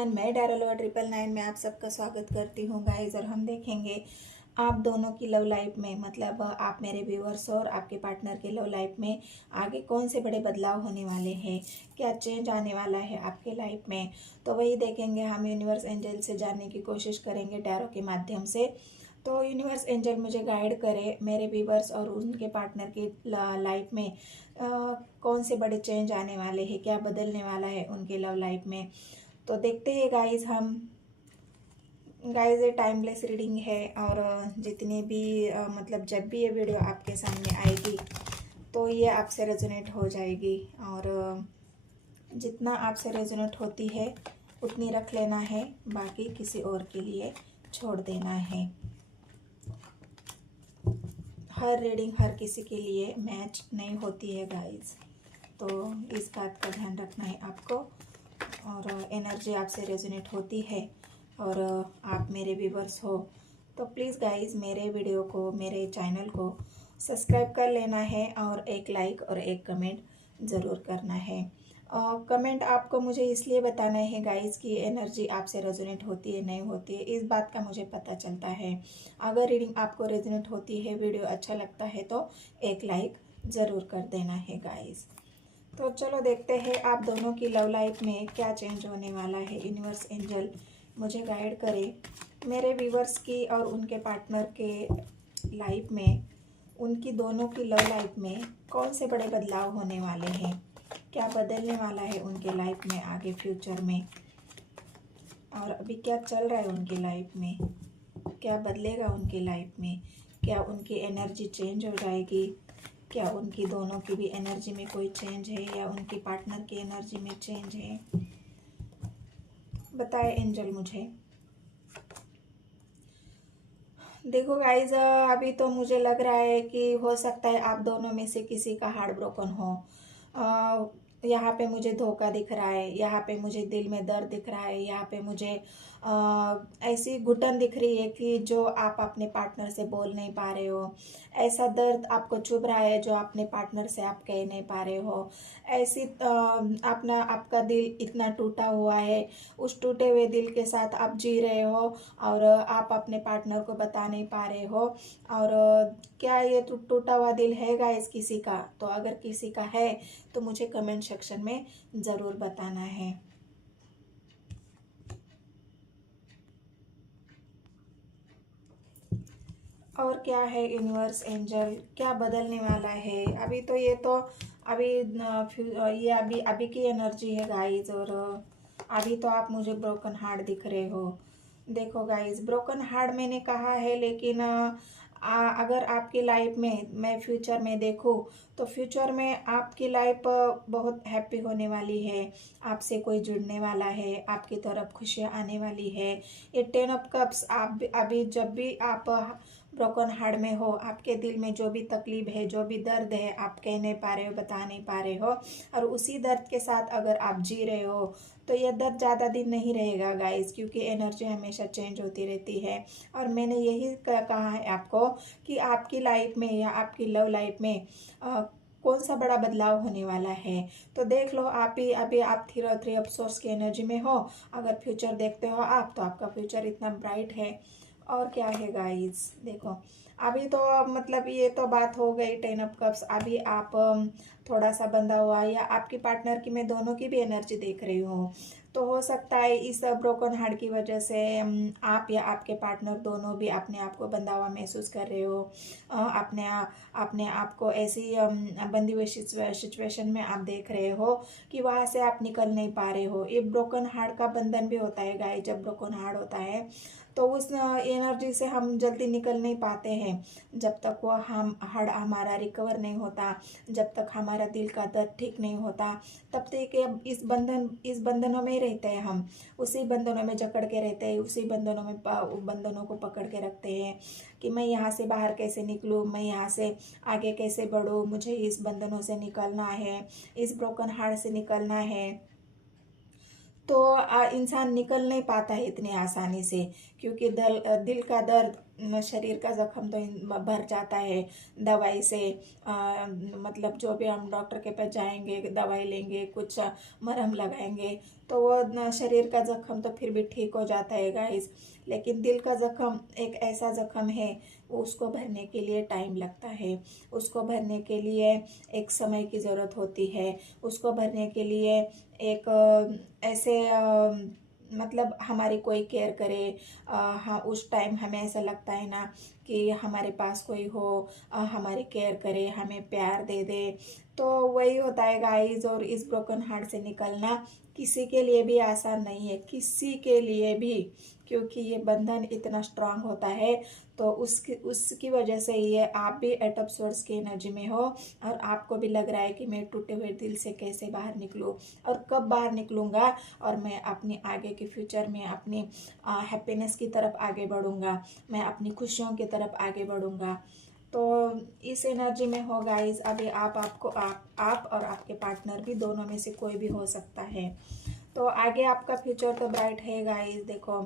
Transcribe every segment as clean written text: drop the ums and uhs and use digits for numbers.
Everyone, मैं डायरलो 999 में आप सबका स्वागत करती हूँ गाइज। और हम देखेंगे आप दोनों की लव लाइफ में, मतलब आप मेरे व्यूअर्स और आपके पार्टनर के लव लाइफ में आगे कौन से बड़े बदलाव होने वाले हैं, क्या चेंज आने वाला है आपके लाइफ में। तो वही देखेंगे हम। यूनिवर्स एंजल से जानने की कोशिश करेंगे टैरो के माध्यम से। तो यूनिवर्स एंजल मुझे गाइड करे मेरे व्यूअर्स और उनके पार्टनर की लाइफ में कौन से बड़े चेंज आने वाले हैं, क्या बदलने वाला है उनके लव लाइफ में। तो देखते हैं गाइज हम। गाइज ये टाइमलेस रीडिंग है और जितने भी मतलब जब भी ये वीडियो आपके सामने आएगी तो ये आपसे रेजोनेट हो जाएगी। और जितना आपसे रेजोनेट होती है उतनी रख लेना है, बाकी किसी और के लिए छोड़ देना है। हर रीडिंग हर किसी के लिए मैच नहीं होती है गाइज, तो इस बात का ध्यान रखना है आपको। और एनर्जी आपसे रेजोनेट होती है और आप मेरे व्यूवर्स हो तो प्लीज़ गाइज मेरे वीडियो को, मेरे चैनल को सब्सक्राइब कर लेना है और एक लाइक और एक कमेंट ज़रूर करना है। कमेंट आपको मुझे इसलिए बताना है गाइज कि एनर्जी आपसे रेजोनेट होती है नहीं होती है, इस बात का मुझे पता चलता है। अगर रीडिंग आपको रेजोनेट होती है, वीडियो अच्छा लगता है तो एक लाइक ज़रूर कर देना है गाइज। तो चलो देखते हैं आप दोनों की लव लाइफ में क्या चेंज होने वाला है। यूनिवर्स एंजल मुझे गाइड करे मेरे व्यूवर्स की और उनके पार्टनर के लाइफ में, उनकी दोनों की लव लाइफ में कौन से बड़े बदलाव होने वाले हैं, क्या बदलने वाला है उनके लाइफ में आगे फ्यूचर में, और अभी क्या चल रहा है उनकी लाइफ में, क्या बदलेगा उनकी लाइफ में, क्या उनकी एनर्जी चेंज हो जाएगी, क्या उनकी दोनों की भी एनर्जी में कोई चेंज है या उनकी पार्टनर की एनर्जी में चेंज है। बताए एंजल मुझे। देखो गाइज, अभी तो मुझे लग रहा है कि हो सकता है आप दोनों में से किसी का हार्ट ब्रोकन हो। यहाँ पे मुझे धोखा दिख रहा है, यहाँ पे मुझे दिल में दर्द दिख रहा है, यहाँ पे मुझे ऐसी घुटन दिख रही है कि जो आप अपने पार्टनर से बोल नहीं पा रहे हो। ऐसा दर्द आपको चुभ रहा है जो अपने पार्टनर से आप कह नहीं पा रहे हो। ऐसी अपना आपका दिल इतना टूटा हुआ है, उस टूटे हुए दिल के साथ आप जी रहे हो और आप अपने पार्टनर को बता नहीं पा रहे हो। और क्या ये टूटा हुआ दिल है गाइस किसी का? तो अगर किसी का है तो मुझे कमेंट सेक्शन में ज़रूर बताना है। और क्या है यूनिवर्स एंजल, क्या बदलने वाला है? अभी तो ये तो अभी ये अभी अभी की एनर्जी है गाइज। और अभी तो आप मुझे ब्रोकन हार्ट दिख रहे हो। देखो गाइज, ब्रोकन हार्ट मैंने कहा है, लेकिन अगर आपकी लाइफ में मैं फ्यूचर में देखूँ तो फ्यूचर में आपकी लाइफ बहुत हैप्पी होने वाली है। आपसे कोई जुड़ने वाला है, आपकी तरफ खुशियाँ आने वाली है। ये 10 ऑफ कप्स, आप अभी जब भी आप ब्रोकन हार्ट में हो, आपके दिल में जो भी तकलीफ है, जो भी दर्द है, आप कह नहीं पा रहे हो, बता नहीं पा रहे हो, और उसी दर्द के साथ अगर आप जी रहे हो तो यह दर्द ज़्यादा दिन नहीं रहेगा गाइस, क्योंकि एनर्जी हमेशा चेंज होती रहती है। और मैंने यही कहा है आपको कि आपकी लाइफ में या आपकी लव लाइफ में कौन सा बड़ा बदलाव होने वाला है। तो देख लो आप ही, अभी आप थ्री ऑफ सोर्स की एनर्जी में हो। अगर फ्यूचर देखते हो आप तो आपका फ्यूचर इतना ब्राइट है। और क्या है गाइस, देखो अभी तो मतलब ये तो बात हो गई 10 ऑफ कप्स। अभी आप थोड़ा सा बंधा हुआ या आपकी पार्टनर की, मैं दोनों की भी एनर्जी देख रही हूँ। तो हो सकता है इस ब्रोकन हार्ट की वजह से आप या आपके पार्टनर दोनों भी अपने आप को बंधा हुआ महसूस कर रहे हो। अपने आप को ऐसी बंधी हुई सिचुएशन में आप देख रहे हो कि वहाँ से आप निकल नहीं पा रहे हो। ये ब्रोकन हार्ट का बंधन भी होता है गाइस। जब ब्रोकन हार्ट होता है तो उस एनर्जी से हम जल्दी निकल नहीं पाते हैं। जब तक वो हम हार्ट हमारा रिकवर नहीं होता, जब तक हमारा दिल का दर्द ठीक नहीं होता, तब तक इस बंधनों में ही रहते हैं। हम उसी बंधनों में जकड़ के रहते हैं, उसी बंधनों में बंधनों को पकड़ के रखते हैं कि मैं यहाँ से बाहर कैसे निकलूँ, मैं यहाँ से आगे कैसे बढ़ूँ, मुझे इस बंधनों से निकलना है, इस ब्रोकन हार्ट से निकलना है। तो इंसान निकल नहीं पाता है इतनी आसानी से, क्योंकि दिल का दर्द, शरीर का जख्म तो भर जाता है दवाई से। मतलब जो भी हम डॉक्टर के पास जाएंगे, दवाई लेंगे, कुछ मरहम लगाएंगे, तो वो शरीर का जख्म तो फिर भी ठीक हो जाता है गाइस। लेकिन दिल का जख्म एक ऐसा जख्म है, उसको भरने के लिए टाइम लगता है, उसको भरने के लिए एक समय की ज़रूरत होती है, उसको भरने के लिए एक ऐसे मतलब हमारी कोई केयर करे। हाँ, उस टाइम हमें ऐसा लगता है ना कि हमारे पास कोई हो, हमारी केयर करे, हमें प्यार दे दे। तो वही होता है गाइस। और इस ब्रोकन हार्ट से निकलना किसी के लिए भी आसान नहीं है, किसी के लिए भी, क्योंकि ये बंधन इतना स्ट्रांग होता है। तो उसकी वजह से ये आप भी एट ऑफ सोर्स की एनर्जी में हो, और आपको भी लग रहा है कि मैं टूटे हुए दिल से कैसे बाहर निकलूं और कब बाहर निकलूंगा, और मैं अपनी आगे के फ्यूचर में अपनी हैप्पीनेस की तरफ आगे बढ़ूंगा, मैं अपनी खुशियों की तरफ आगे बढ़ूंगा। तो इस एनर्जी में हो गाइस। अभी आप और आपके पार्टनर भी, दोनों में से कोई भी हो सकता है। तो आगे आपका फ्यूचर तो ब्राइट है गाइस। देखो,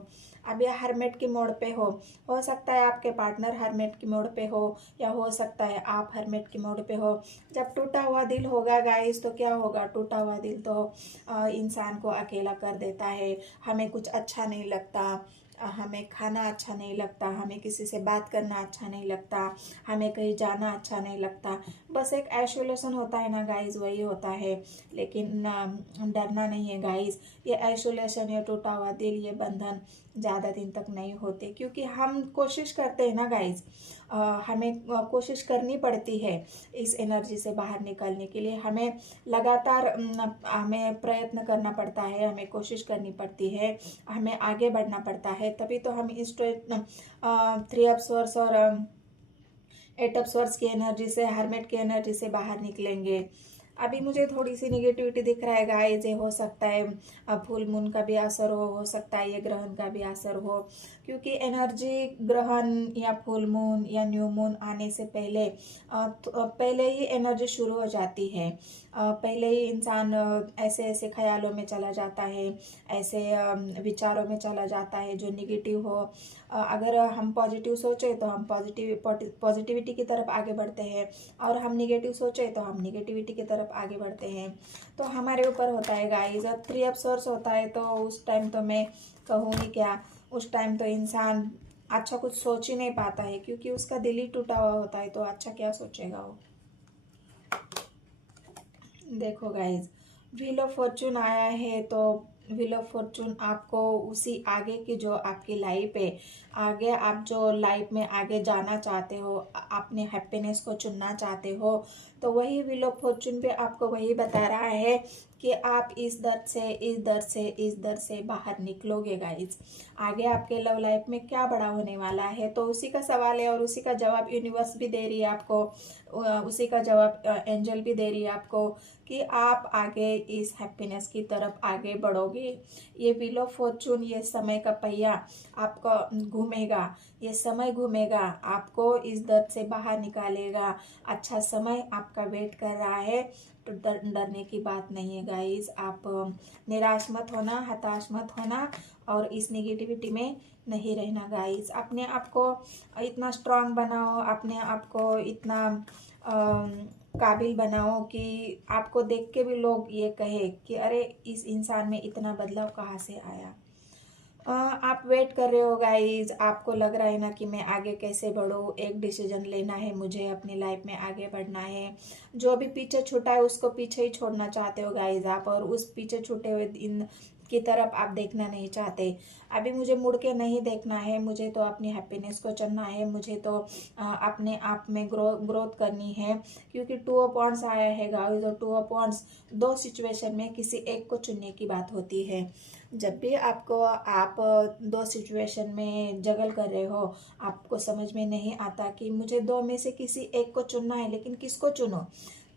अभी हरमेट की मोड पे हो सकता है आपके पार्टनर हरमेट की मोड पे हो, या हो सकता है आप हरमेट की मोड पे हो। जब टूटा हुआ दिल होगा गाइस, तो क्या होगा, टूटा हुआ दिल तो इंसान को अकेला कर देता है। हमें कुछ अच्छा नहीं लगता, हमें खाना अच्छा नहीं लगता, हमें किसी से बात करना अच्छा नहीं लगता, हमें कहीं जाना अच्छा नहीं लगता। बस एक आइसोलेशन होता है ना गाइस, वही होता है। लेकिन डरना नहीं है गाइस। ये आइसोलेशन, ये टूटा हुआ दिल, ये बंधन ज़्यादा दिन तक नहीं होते, क्योंकि हम कोशिश करते हैं ना गाइस। हमें कोशिश करनी पड़ती है इस एनर्जी से बाहर निकलने के लिए। हमें लगातार हमें प्रयत्न करना पड़ता है, हमें कोशिश करनी पड़ती है, हमें आगे बढ़ना पड़ता है, तभी तो हम इस 3 ऑफ सोर्स और 8 ऑफ सोर्स की एनर्जी से, हरमेट की एनर्जी से बाहर निकलेंगे। अभी मुझे थोड़ी सी निगेटिविटी दिख रहा है गाइस। ये हो सकता है फुल मून का भी असर हो सकता है ये ग्रहण का भी असर हो, क्योंकि एनर्जी ग्रहण या फुल मून या न्यू मून आने से पहले पहले ही एनर्जी शुरू हो जाती है। पहले ही इंसान ऐसे ऐसे ख्यालों में चला जाता है, ऐसे विचारों में चला जाता है जो निगेटिव हो। अगर हम पॉजिटिव सोचे तो हम पॉजिटिविटी की तरफ आगे बढ़ते हैं, और हम निगेटिव सोचे तो हम निगेटिविटी की तरफ आगे बढ़ते हैं। तो हमारे ऊपर होता है गाइस। जब 3 ऑफ सोर्स होता है तो उस टाइम तो मैं कहूँगी क्या, उस टाइम तो इंसान अच्छा कुछ सोच ही नहीं पाता है, क्योंकि उसका दिल ही टूटा हुआ होता है, तो अच्छा क्या सोचेगा वो। देखो गाइज, व्हील ऑफ फॉर्चून आया है, तो व्हील ऑफ फॉर्चून आपको उसी आगे की जो आपकी लाइफ है, आगे आप जो लाइफ में आगे जाना चाहते हो, अपने हैप्पीनेस को चुनना चाहते हो, तो वही व्हील ऑफ फॉर्चून पे आपको वही बता रहा है कि आप इस दर्द से, इस दर्द से, इस दर्द से बाहर निकलोगे गाइज। आगे आपके लव लाइफ में क्या बड़ा होने वाला है, तो उसी का सवाल है, और उसी का जवाब यूनिवर्स भी दे रही है आपको, उसी का जवाब एंजल भी दे रही है आपको, कि आप आगे इस हैप्पीनेस की तरफ आगे बढ़ोगे। ये व्हील ऑफ फॉर्चून, ये समय का पहिया आपको घूमेगा, ये समय घूमेगा, आपको इस दर्द से बाहर निकालेगा। अच्छा समय आपका वेट कर रहा है। तो डरने की बात नहीं है गाइस। आप निराश मत होना, हताश मत होना, और इस नेगेटिविटी में नहीं रहना गाइस। अपने आप को इतना स्ट्रांग बनाओ, अपने आप को इतना काबिल बनाओ कि आपको देख के भी लोग ये कहे कि अरे इस इंसान में इतना बदलाव कहाँ से आया। आप वेट कर रहे हो गाइज, आपको लग रहा है ना कि मैं आगे कैसे बढ़ूँ, एक डिसीजन लेना है मुझे, अपनी लाइफ में आगे बढ़ना है। जो भी पीछे छूटा है उसको पीछे ही छोड़ना चाहते हो गाइज आप, और उस पीछे छूटे हुए दिन की तरफ आप देखना नहीं चाहते। अभी मुझे मुड़ के नहीं देखना है, मुझे तो अपनी हैप्पीनेस को चुनना है, मुझे तो अपने आप में ग्रोथ करनी है, क्योंकि 2 ऑफ वांड्स आया है गाइज। और 2 ऑफ वांड्स, 2 सिचुएशन में किसी एक को चुनने की बात होती है। जब भी आप 2 सिचुएशन में जगल कर रहे हो, आपको समझ में नहीं आता कि मुझे 2 में से किसी एक को चुनना है, लेकिन किसको चुनो।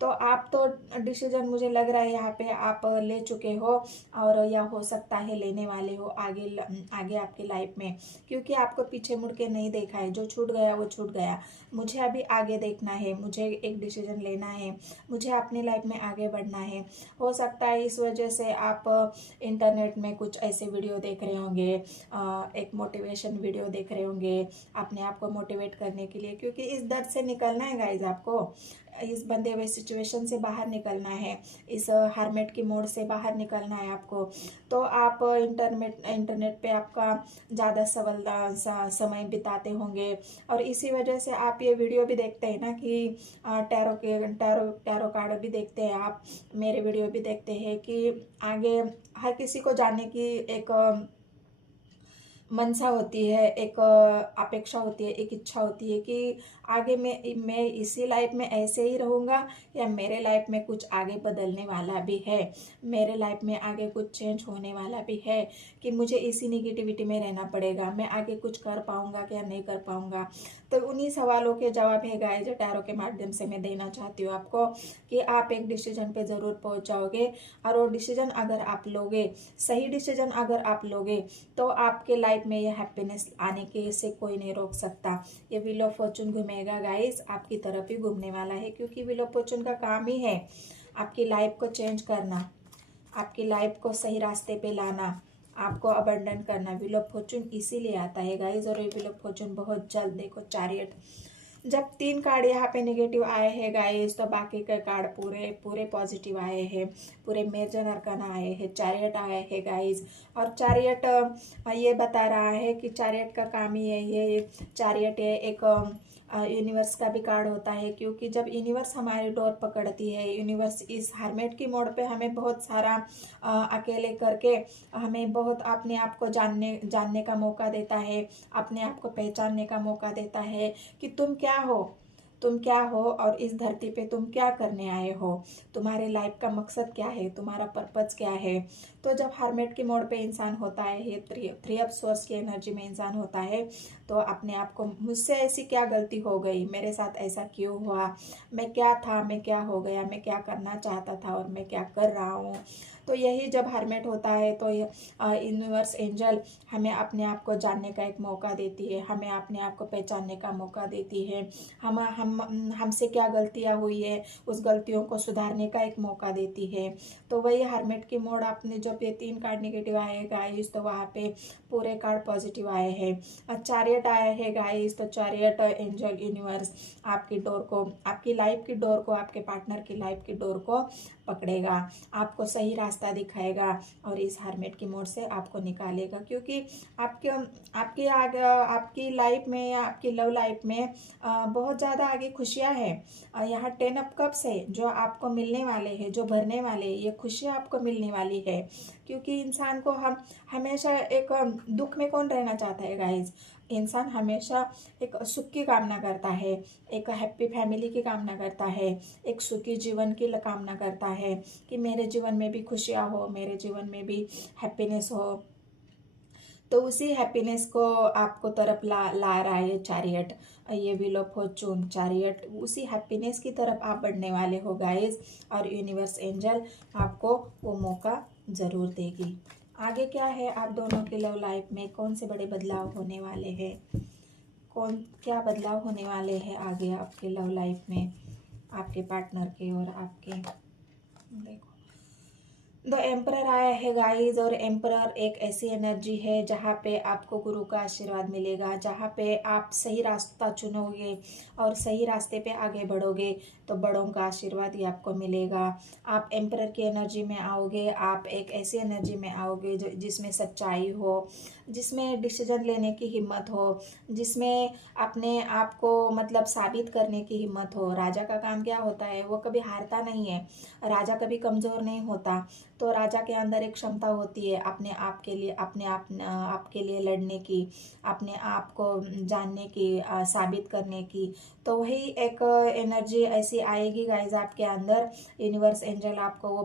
तो आप तो डिसीजन मुझे लग रहा है यहाँ पे आप ले चुके हो, और या हो सकता है लेने वाले हो आगे आगे आपकी लाइफ में, क्योंकि आपको पीछे मुड़ के नहीं देखा है। जो छूट गया वो छूट गया, मुझे अभी आगे देखना है, मुझे एक डिसीजन लेना है, मुझे अपनी लाइफ में आगे बढ़ना है। हो सकता है इस वजह से आप इंटरनेट में कुछ ऐसे वीडियो देख रहे होंगे, एक मोटिवेशन वीडियो देख रहे होंगे अपने आप को मोटिवेट करने के लिए, क्योंकि इस दर्द से निकलना है गाइज, आपको इस बंधे हुए सिचुएशन से बाहर निकलना है, इस हार्मेट की मोड़ से बाहर निकलना है आपको। तो आप इंटरनेट पे आपका ज़्यादा समय बिताते होंगे, और इसी वजह से आप ये वीडियो भी देखते हैं ना कि टैरो कार्ड भी देखते हैं आप, मेरे वीडियो भी देखते हैं कि आगे हर किसी को जानने की एक मनसा होती है, एक अपेक्षा होती है, एक इच्छा होती है कि आगे मैं इसी लाइफ में ऐसे ही रहूँगा, या मेरे लाइफ में कुछ आगे बदलने वाला भी है, मेरे लाइफ में आगे कुछ चेंज होने वाला भी है, कि मुझे इसी निगेटिविटी में रहना पड़ेगा, मैं आगे कुछ कर पाऊँगा क्या नहीं कर पाऊँगा। तो उन्हीं सवालों के जवाब है गाइस जो टैरो के माध्यम से मैं देना चाहती हूँ आपको, कि आप एक डिसीजन पे ज़रूर पहुँच जाओगे, और वो डिसीजन अगर आप लोगे, सही डिसीजन अगर आप लोगे, तो आपके लाइफ में ये हैप्पीनेस आने के से कोई नहीं रोक सकता। ये व्हील ऑफ फॉर्चून घूमेगा गाइस, आपकी तरफ ही घूमने वाला है, क्योंकि व्हील ऑफ फॉर्चून का काम ही है आपकी लाइफ को चेंज करना, आपकी लाइफ को सही रास्ते पे लाना, आपको अबंडन करना। व्हील ऑफ फॉर्चून इसीलिए आता है गाइस, और ये व्हील ऑफ फॉर्चून बहुत जल्द, देखो चैरियट, जब 3 कार्ड यहाँ पे नेगेटिव आए हैं गाइस, तो बाकी के कार्ड पूरे पूरे पॉजिटिव आए हैं, पूरे मेजर अरकाना आए हैं, चैरियट आए हैं गाइस। और चैरियट ये बता रहा है कि चैरियट का काम ही है, ये चैरियट है एक यूनिवर्स का भी कार्ड होता है, क्योंकि जब यूनिवर्स हमारी डोर पकड़ती है, यूनिवर्स इस हर्मेट की मोड़ पे हमें बहुत सारा अकेले करके हमें बहुत अपने आप को जानने का मौका देता है, अपने आप को पहचानने का मौका देता है कि तुम क्या हो, तुम क्या हो, और इस धरती पे तुम क्या करने आए हो, तुम्हारे लाइफ का मकसद क्या है, तुम्हारा पर्पज क्या है। तो जब हर्मेट के मोड़ पे इंसान होता है, ये थ्री ऑफ सोर्स की एनर्जी में इंसान होता है, तो अपने आप को, मुझसे ऐसी क्या गलती हो गई, मेरे साथ ऐसा क्यों हुआ, मैं क्या था, मैं क्या हो गया, मैं क्या करना चाहता था और मैं क्या कर रहा हूँ। तो यही जब हर्मेट होता है, तो यूनिवर्स एंजल हमें अपने आप को जानने का एक मौका देती है, हमें अपने आप को पहचानने का मौका देती है, हमसे क्या गलतियाँ हुई है उस गलतियों को सुधारने का एक मौका देती है। तो वही हर्मेट की मोड़, आपने जब ये 3 कार्ड नेगेटिव आए हैं गाइस, तो वहाँ पे पूरे कार्ड पॉजिटिव आए हैं। चैरियट आए हैं गाइस, तो चैरियट एंजल यूनिवर्स आपकी डोर को, आपकी लाइफ की डोर को, आपके पार्टनर की लाइफ की डोर को पकड़ेगा, आपको सही रास्ता दिखाएगा, और इस हर्मेट की मोड़ से आपको निकालेगा, क्योंकि आपकी लाइफ में या आपकी लव लाइफ में बहुत ज़्यादा आगे खुशियाँ हैं। यहाँ 10 ऑफ कप्स है जो आपको मिलने वाले हैं, जो भरने वाले, ये खुशियाँ आपको मिलने वाली है, क्योंकि इंसान को हम हमेशा एक दुख में कौन रहना चाहता है गाइज, इंसान हमेशा एक सुख की कामना करता है, एक हैप्पी फैमिली की कामना करता है, एक सुखी जीवन की कामना करता है, कि मेरे जीवन में भी खुशियाँ हो, मेरे जीवन में भी हैप्पीनेस हो। तो उसी हैप्पीनेस को आपको तरफ ला रहा है ये चैरियट, ये व्हील ऑफ फॉर्चून चैरियट, उसी हैप्पीनेस की तरफ आप बढ़ने वाले हो गाइस, और यूनिवर्स एंजल आपको वो मौका ज़रूर देगी। आगे क्या है आप दोनों के लव लाइफ में, कौन से बड़े बदलाव होने वाले हैं, क्या बदलाव होने वाले हैं आगे आपके लव लाइफ में, आपके पार्टनर के और आपके। देखो द एम्परर आया है गाइस, और एम्परर एक ऐसी एनर्जी है जहाँ पे आपको गुरु का आशीर्वाद मिलेगा, जहाँ पे आप सही रास्ता चुनोगे और सही रास्ते पे आगे बढ़ोगे, तो बड़ों का आशीर्वाद ही आपको मिलेगा। आप एम्परर की एनर्जी में आओगे, आप एक ऐसी एनर्जी में आओगे जो जिसमें सच्चाई हो, जिसमें डिसीजन लेने की हिम्मत हो, जिसमें अपने आप को मतलब साबित करने की हिम्मत हो। राजा का काम क्या होता है, वो कभी हारता नहीं है, राजा कभी कमज़ोर नहीं होता। तो राजा के अंदर एक क्षमता होती है अपने आप के लिए, आपके लिए लड़ने की, अपने आप को जानने की, साबित करने की। तो वही एक एनर्जी ऐसी आएगी गाइज आपके अंदर, यूनिवर्स एंजल आपको वो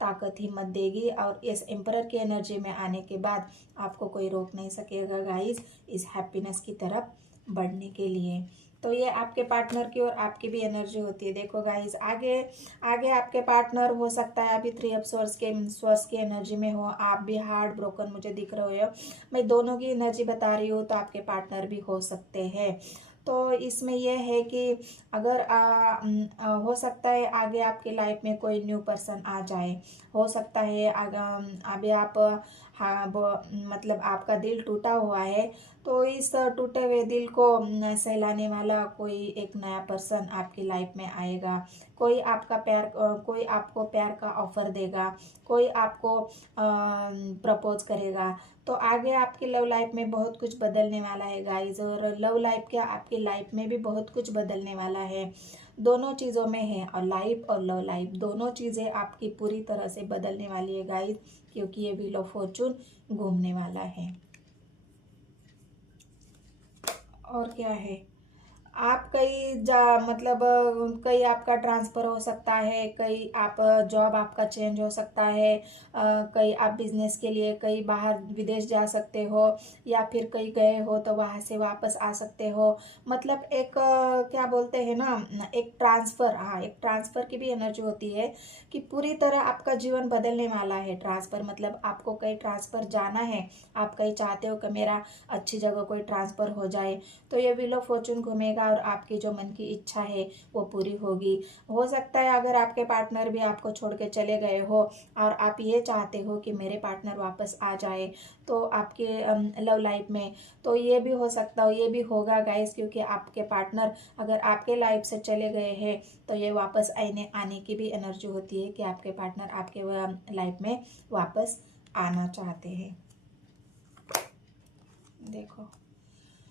ताकत हिम्मत देगी, और इस एम्परर की एनर्जी में आने के बाद आपको कोई रोक नहीं सकेगा गाइज इस हैप्पीनेस की तरफ बढ़ने के लिए। तो ये आपके पार्टनर की और आपकी भी एनर्जी होती है। देखो गाइस, आगे आगे आपके पार्टनर हो सकता है अभी 3 ऑफ स्वॉर्ड्स की एनर्जी में हो, आप भी हार्ट ब्रोकन मुझे दिख रहे हो। मैं दोनों की एनर्जी बता रही हूँ, तो आपके पार्टनर भी हो सकते हैं। तो इसमें यह है कि अगर हो सकता है आगे आपकी लाइफ में कोई न्यू पर्सन आ जाए। हो सकता है अभी आप हाँ मतलब आपका दिल टूटा हुआ है, तो इस टूटे हुए दिल को सहलाने वाला कोई एक नया पर्सन आपकी लाइफ में आएगा। कोई आपको प्यार का ऑफर देगा, कोई आपको प्रपोज करेगा। तो आगे आपकी लव लाइफ में बहुत कुछ बदलने वाला है गाइज, और लव लाइफ क्या आपकी लाइफ में भी बहुत कुछ बदलने वाला है। दोनों चीज़ों में है, और लाइफ और लव लाइफ दोनों चीज़ें आपकी पूरी तरह से बदलने वाली है गाइज, क्योंकि ये व्हील ऑफ फॉर्चून घूमने वाला है। और क्या है, आप कई आपका ट्रांसफ़र हो सकता है, कई आप जॉब आपका चेंज हो सकता है, कई आप बिजनेस के लिए कई बाहर विदेश जा सकते हो, या फिर कहीं गए हो तो वहाँ से वापस आ सकते हो। मतलब एक क्या बोलते हैं ना, एक ट्रांसफ़र, हाँ एक ट्रांसफ़र की भी एनर्जी होती है कि पूरी तरह आपका जीवन बदलने वाला है। ट्रांसफ़र मतलब आपको कहीं ट्रांसफ़र जाना है, आप कहीं चाहते हो कि मेरा अच्छी जगह कोई ट्रांसफ़र हो जाए, तो ये व्हील ऑफ फॉर्चून घूमेगा और आपकी जो मन की इच्छा है वो पूरी होगी। हो सकता है अगर आपके पार्टनर भी आपको छोड़ के चले गए हो और आप ये चाहते हो कि मेरे पार्टनर वापस आ जाए तो आपके लव लाइफ में, तो ये भी हो सकता हो, ये भी होगा गाइस, क्योंकि आपके पार्टनर अगर आपके लाइफ से चले गए हैं तो ये वापस आने की भी एनर्जी होती है कि आपके पार्टनर आपके लाइफ में वापस आना चाहते हैं। देखो,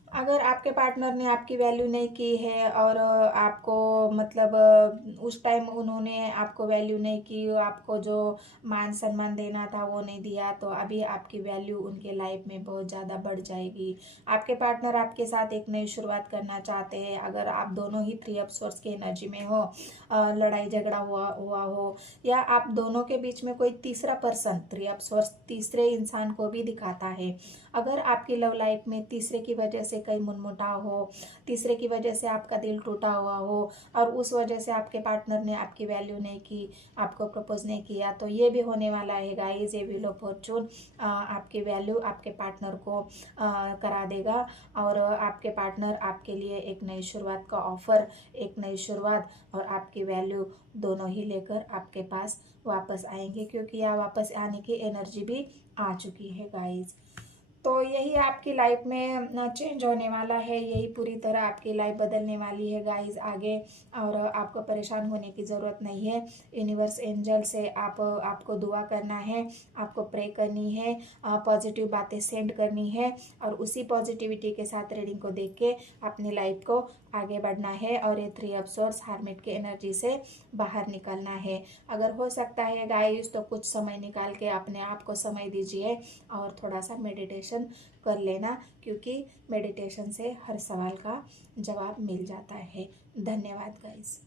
अगर आपके पार्टनर ने आपकी वैल्यू नहीं की है और आपको मतलब उस टाइम उन्होंने आपको वैल्यू नहीं की, आपको जो मान सम्मान देना था वो नहीं दिया, तो अभी आपकी वैल्यू उनके लाइफ में बहुत ज़्यादा बढ़ जाएगी। आपके पार्टनर आपके साथ एक नई शुरुआत करना चाहते हैं। अगर आप दोनों ही 3 ऑफ स्वॉर्ड्स की एनर्जी में हो, लड़ाई झगड़ा हुआ हो, या आप दोनों के बीच में कोई तीसरा पर्सन, 3 ऑफ स्वॉर्ड्स तीसरे इंसान को भी दिखाता है। अगर आपकी लव लाइफ में तीसरे की वजह से कई मनमुटाव हो, तीसरे की वजह से आपका दिल टूटा हुआ हो, और उस वजह से आपके पार्टनर ने आपकी वैल्यू नहीं की, आपको प्रपोज नहीं किया, तो ये भी होने वाला है गाइस। ये व्हील ऑफ फॉर्चून आपकी वैल्यू आपके पार्टनर को करा देगा, और आपके पार्टनर आपके लिए एक नई शुरुआत का ऑफर, एक नई शुरुआत और आपकी वैल्यू दोनों ही लेकर आपके पास वापस आएंगे, क्योंकि यहाँ वापस आने की एनर्जी भी आ चुकी है गाइस। तो यही आपकी लाइफ में चेंज होने वाला है, यही पूरी तरह आपकी लाइफ बदलने वाली है गाइस आगे, और आपको परेशान होने की ज़रूरत नहीं है। यूनिवर्स एंजल से आपको दुआ करना है, आपको प्रे करनी है, पॉजिटिव बातें सेंड करनी है, और उसी पॉजिटिविटी के साथ रीडिंग को देख के अपनी लाइफ को आगे बढ़ना है, और ये 3 ऑफ स्वॉर्ड्स हार्मिट की एनर्जी से बाहर निकलना है। अगर हो सकता है गाइस तो कुछ समय निकाल के अपने आप को समय दीजिए और थोड़ा सा मेडिटेशन कर लेना, क्योंकि मेडिटेशन से हर सवाल का जवाब मिल जाता है। धन्यवाद गाइस।